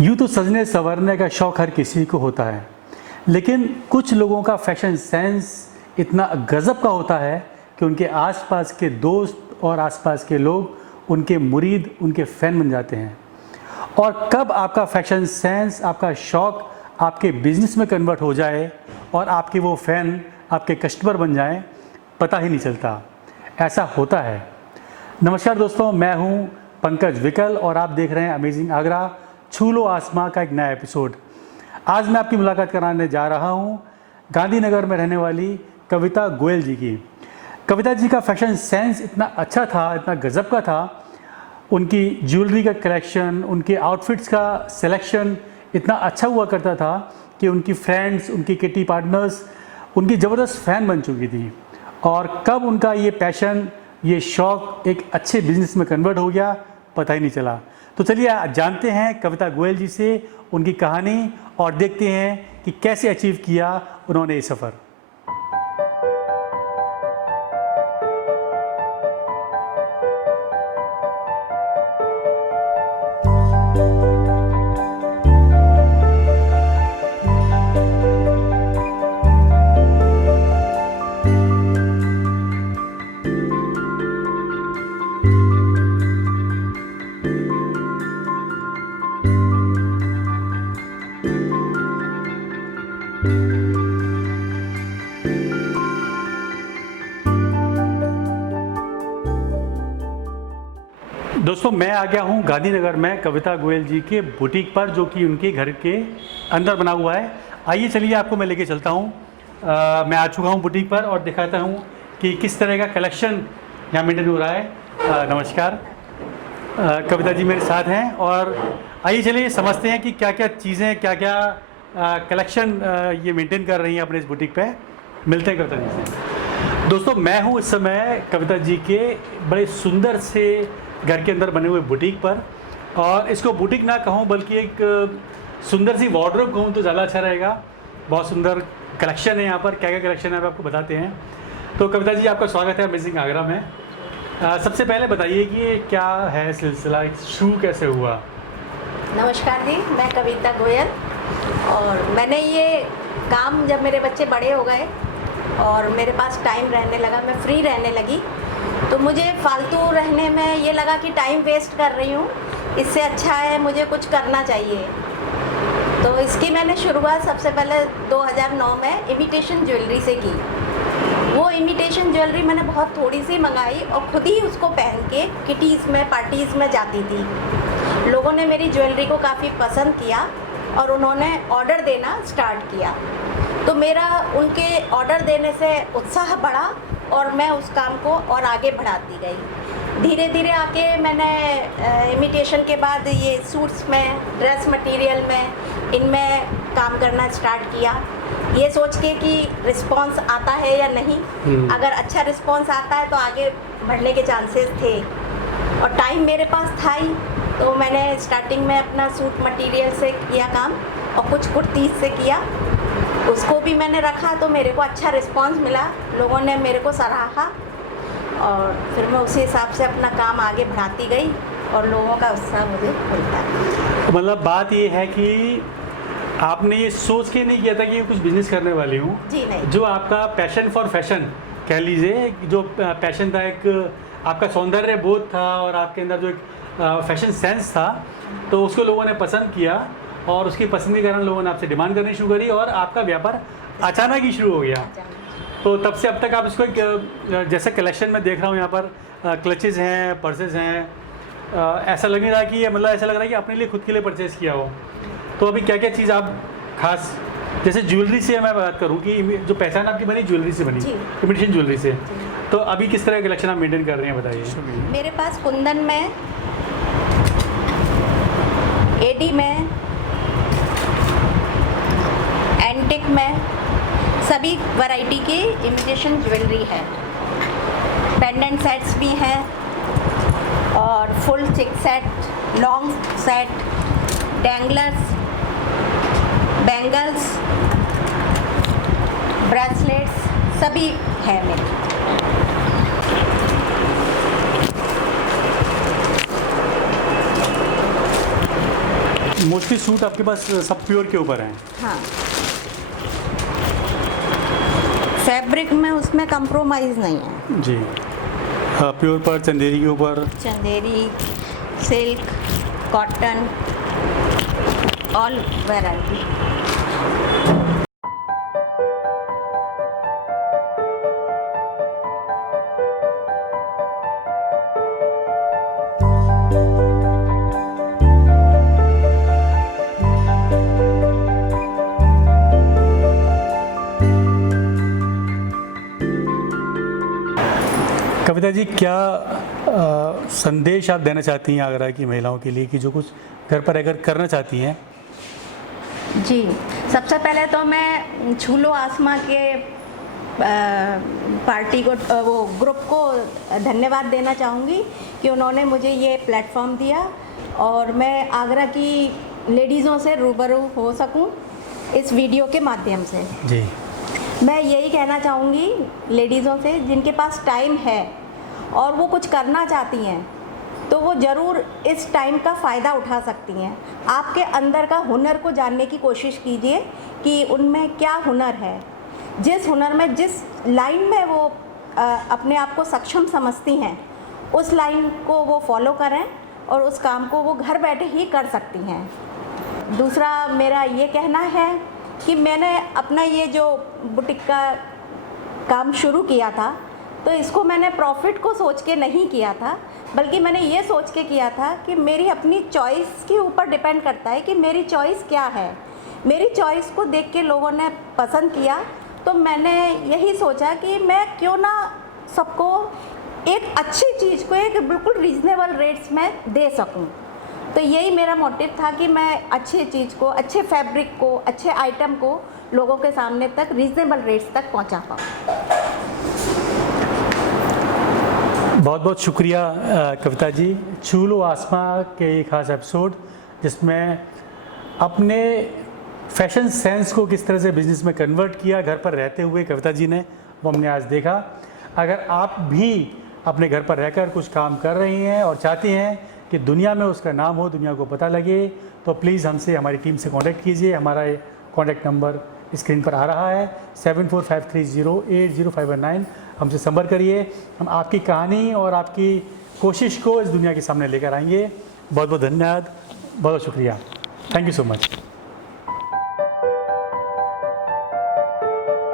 यूँ तो सजने संवरने का शौक़ हर किसी को होता है, लेकिन कुछ लोगों का फैशन सेंस इतना गज़ब का होता है कि उनके आसपास के दोस्त और आसपास के लोग उनके मुरीद, उनके फ़ैन बन जाते हैं। और कब आपका फैशन सेंस, आपका शौक़ आपके बिज़नेस में कन्वर्ट हो जाए और आपके वो फ़ैन आपके कस्टमर बन जाएं, पता ही नहीं चलता। ऐसा होता है। नमस्कार दोस्तों, मैं हूं पंकज विकल और आप देख रहे हैं अमेजिंग आगरा, छू लो आसमां का एक नया एपिसोड। आज मैं आपकी मुलाकात कराने जा रहा हूं गांधीनगर में रहने वाली कविता गोयल जी की। कविता जी का फैशन सेंस इतना अच्छा था, इतना गज़ब का था। उनकी ज्वेलरी का कलेक्शन, उनके आउटफिट्स का सिलेक्शन इतना अच्छा हुआ करता था कि उनकी फ्रेंड्स, उनकी किटी पार्टनर्स उनकी ज़बरदस्त फ़ैन बन चुकी थी। और कब उनका ये पैशन, ये शौक़ एक अच्छे बिज़नेस में कन्वर्ट हो गया, पता ही नहीं चला। तो चलिए जानते हैं कविता गोयल जी से उनकी कहानी और देखते हैं कि कैसे अचीव किया उन्होंने ये सफ़र। दोस्तों, मैं आ गया हूँ गांधीनगर में कविता गोयल जी के बुटीक पर, जो कि उनके घर के अंदर बना हुआ है। आइए चलिए आपको मैं लेके चलता हूँ। मैं आ चुका हूँ बुटीक पर और दिखाता हूँ कि किस तरह का कलेक्शन यहाँ मेंटेन हो रहा है। नमस्कार, कविता जी मेरे साथ हैं और आइए चलिए समझते हैं कि क्या क्या चीज़ें, क्या क्या कलेक्शन ये मेंटेन कर रही हैं अपने इस बुटीक पे। मिलते हैं कविता जी से। दोस्तों, मैं हूँ इस समय कविता जी के बड़े सुंदर से घर के अंदर बने हुए बुटीक पर, और इसको बुटीक ना कहूँ बल्कि एक सुंदर सी वार्डरोब कहूँ तो ज़्यादा अच्छा रहेगा। बहुत सुंदर कलेक्शन है यहाँ पर। क्या क्या कलेक्शन है आप आपको बताते हैं। तो कविता जी, आपका स्वागत है अमेजिंग आगरा में। सबसे पहले बताइए कि ये क्या है सिलसिला, शुरू कैसे हुआ। नमस्कार जी, मैं कविता गोयल। और मैंने ये काम, जब मेरे बच्चे बड़े हो गए और मेरे पास टाइम रहने लगा, मैं फ्री रहने लगी, तो मुझे फालतू रहने में ये लगा कि टाइम वेस्ट कर रही हूँ, इससे अच्छा है मुझे कुछ करना चाहिए। तो इसकी मैंने शुरुआत सबसे पहले 2009 में इमिटेशन ज्वेलरी से की। वो इमिटेशन ज्वेलरी मैंने बहुत थोड़ी सी मंगाई और खुद ही उसको पहन के किटीज़ में, पार्टीज़ में जाती थी। लोगों ने मेरी ज्वेलरी को काफ़ी पसंद किया और उन्होंने ऑर्डर देना स्टार्ट किया। तो मेरा उनके ऑर्डर देने से उत्साह बढ़ा और मैं उस काम को और आगे बढ़ाती गई। धीरे धीरे आके मैंने इमिटेशन के बाद ये सूट्स में, ड्रेस मटेरियल में, इनमें काम करना स्टार्ट किया, ये सोच के कि रिस्पांस आता है या नहीं। अगर अच्छा रिस्पांस आता है तो आगे बढ़ने के चांसेस थे। और टाइम मेरे पास था ही, तो मैंने स्टार्टिंग में अपना सूट मटेरियल से किया काम और कुछ कुर्तीज़ से किया। उसको भी मैंने रखा तो मेरे को अच्छा रिस्पांस मिला, लोगों ने मेरे को सराहा और फिर मैं उसी हिसाब से अपना काम आगे बढ़ाती गई और लोगों का उत्साह मुझे मिलता। मतलब बात ये है कि आपने ये सोच के नहीं किया था कि कुछ बिजनेस करने वाली हूँ। जी नहीं। जो आपका पैशन फॉर फैशन कह लीजिए, जो पैशन था, एक आपका सौंदर्य बोध था और आपके अंदर जो एक फैशन सेंस था, तो उसको लोगों ने पसंद किया और उसकी पसंद के कारण लोगों ने आपसे डिमांड करनी शुरू करी और आपका व्यापार अचानक ही शुरू हो गया। तो तब से अब तक आप इसको एक, जैसे कलेक्शन में देख रहा हूँ यहाँ पर क्लचेस हैं, पर्सेस हैं, ऐसा लग नहीं रहा कि मतलब ऐसा लग रहा है कि अपने लिए खुद के लिए परचेज़ किया हो। तो अभी क्या क्या चीज़ आप खास, जैसे ज्वेलरी से मैं बात करूँ कि जो पहचान आपकी बनी ज्वेलरी से बनी, इमिटेशन ज्वेलरी से, तो अभी किस तरह का कलेक्शन आप मेंटेन कर रहे हैं बताइए। मेरे पास कुंदन में, एडी में, एंटिक में सभी वैरायटी की इमिटेशन ज्वेलरी है। पेंडेंट सेट्स भी हैं और फुल चिक set, long set, danglers, bangles, bracelets सभी है मेरे। मोस्टली सूट आपके पास सब प्योर के ऊपर हैं। हाँ, फैब्रिक में उसमें कंप्रोमाइज़ नहीं है। जी, हाँ, प्योर पर, चंदेरी के ऊपर, Chanderi, silk, cotton, all variety. Kavita ji, क्या संदेश आप देना चाहती हैं आगरा की महिलाओं के लिए कि जो कुछ घर पर रहकर करना चाहती हैं? जी, सबसे पहले तो मैं छूलो आसमां के पार्टी को, वो ग्रुप को धन्यवाद देना चाहूँगी कि उन्होंने मुझे ये प्लेटफॉर्म दिया और मैं आगरा की लेडीज़ों से रूबरू हो सकूँ इस वीडियो के माध्यम से। जी, मैं यही कहना चाहूँगी लेडीज़ों से जिनके पास टाइम है और वो कुछ करना चाहती हैं, तो वो ज़रूर इस टाइम का फ़ायदा उठा सकती हैं। आपके अंदर का हुनर को जानने की कोशिश कीजिए कि उनमें क्या हुनर है। जिस हुनर में, जिस लाइन में वो अपने आप को सक्षम समझती हैं, उस लाइन को वो फॉलो करें और उस काम को वो घर बैठे ही कर सकती हैं। दूसरा मेरा ये कहना है कि मैंने अपना ये जो बुटीक का काम शुरू किया था, तो इसको मैंने प्रॉफिट को सोच के नहीं किया था, बल्कि मैंने ये सोच के किया था कि मेरी अपनी चॉइस के ऊपर डिपेंड करता है कि मेरी चॉइस क्या है। मेरी चॉइस को देख के लोगों ने पसंद किया, तो मैंने यही सोचा कि मैं क्यों ना सबको एक अच्छी चीज़ को एक बिल्कुल रीज़नेबल रेट्स में दे सकूं। तो यही मेरा मोटिव था कि मैं अच्छी चीज़ को, अच्छे फैब्रिक को, अच्छे आइटम को लोगों के सामने तक रीज़नेबल रेट्स तक पहुंचा पाऊँ। बहुत बहुत शुक्रिया कविता जी। छू लो आसमां के एक खास एपिसोड जिसमें अपने फैशन सेंस को किस तरह से बिजनेस में कन्वर्ट किया घर पर रहते हुए कविता जी ने, वो हमने आज देखा। अगर आप भी अपने घर पर रहकर कुछ काम कर रही हैं और चाहती हैं कि दुनिया में उसका नाम हो, दुनिया को पता लगे, तो प्लीज़ हमसे, हमारी टीम से कांटेक्ट कीजिए। हमारा कांटेक्ट नंबर स्क्रीन पर आ रहा है 7453080519। हमसे संपर्क करिए। हम आपकी कहानी और आपकी कोशिश को इस दुनिया के सामने लेकर आएंगे। बहुत बहुत धन्यवाद, बहुत बहुत शुक्रिया। Thank you so much.